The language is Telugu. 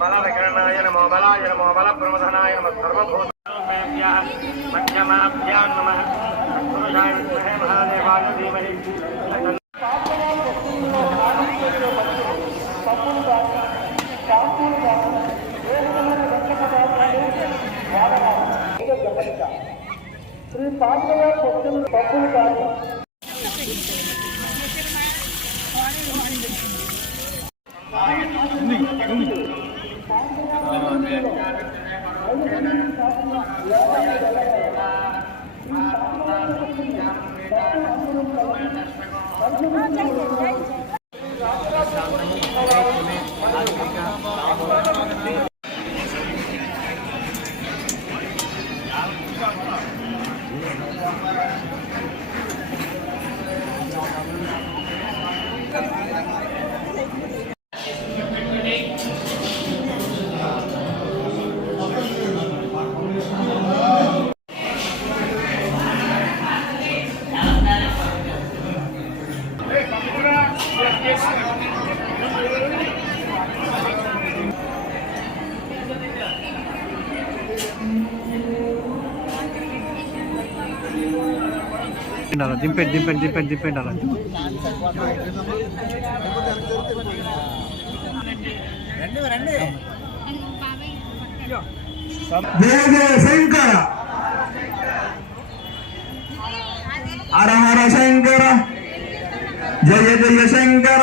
बलविकरणाय नमो बलाय नमो बलप्रमथनाय नमः सर्वभूतेभ्यः मध्यमाभ्यां नमः पुरुषाय विद्महे महादेवाय धीमहि శ్రీ పాండవ పప్పులు కాదు దింపండి అలా జయ జయ శంకర హర హర శంకర జయ జయ శంకర